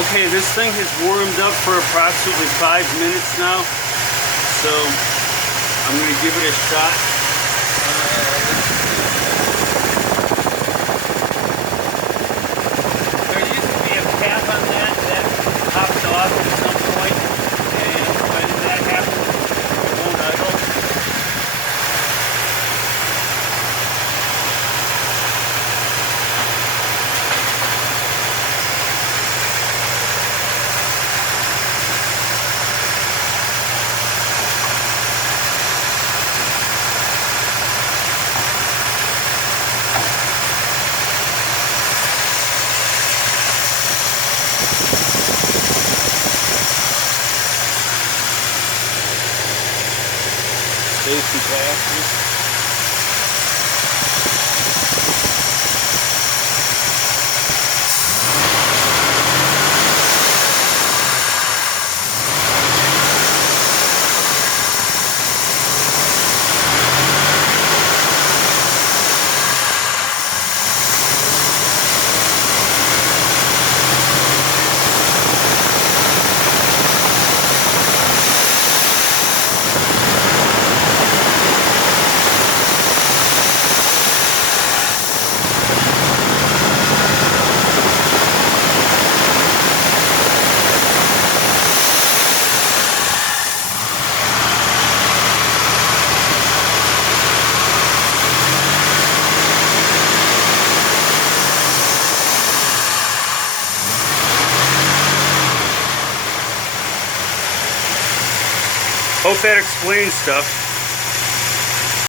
Okay, this thing has warmed up for approximately 5 minutes now, so I'm going to give it a shot. There used to be a cap on that popped off at some point, and when that happens, it won't idle. Safety glasses. Hope that explains stuff.